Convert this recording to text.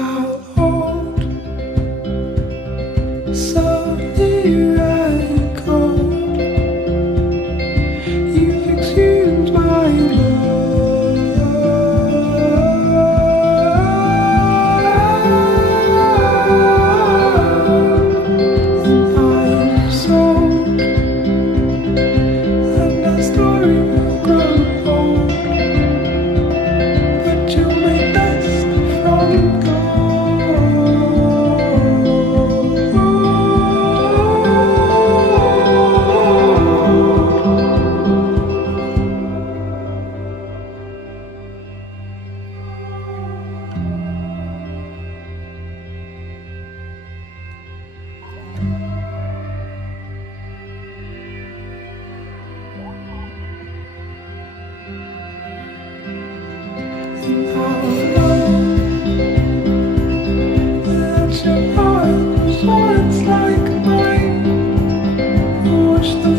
I'll hold slowly right cold. You've experienced my love, and I'm sold, and our story will grow old, but you'll make dust from gold. And I'll know that your heart was once like mine. Watch the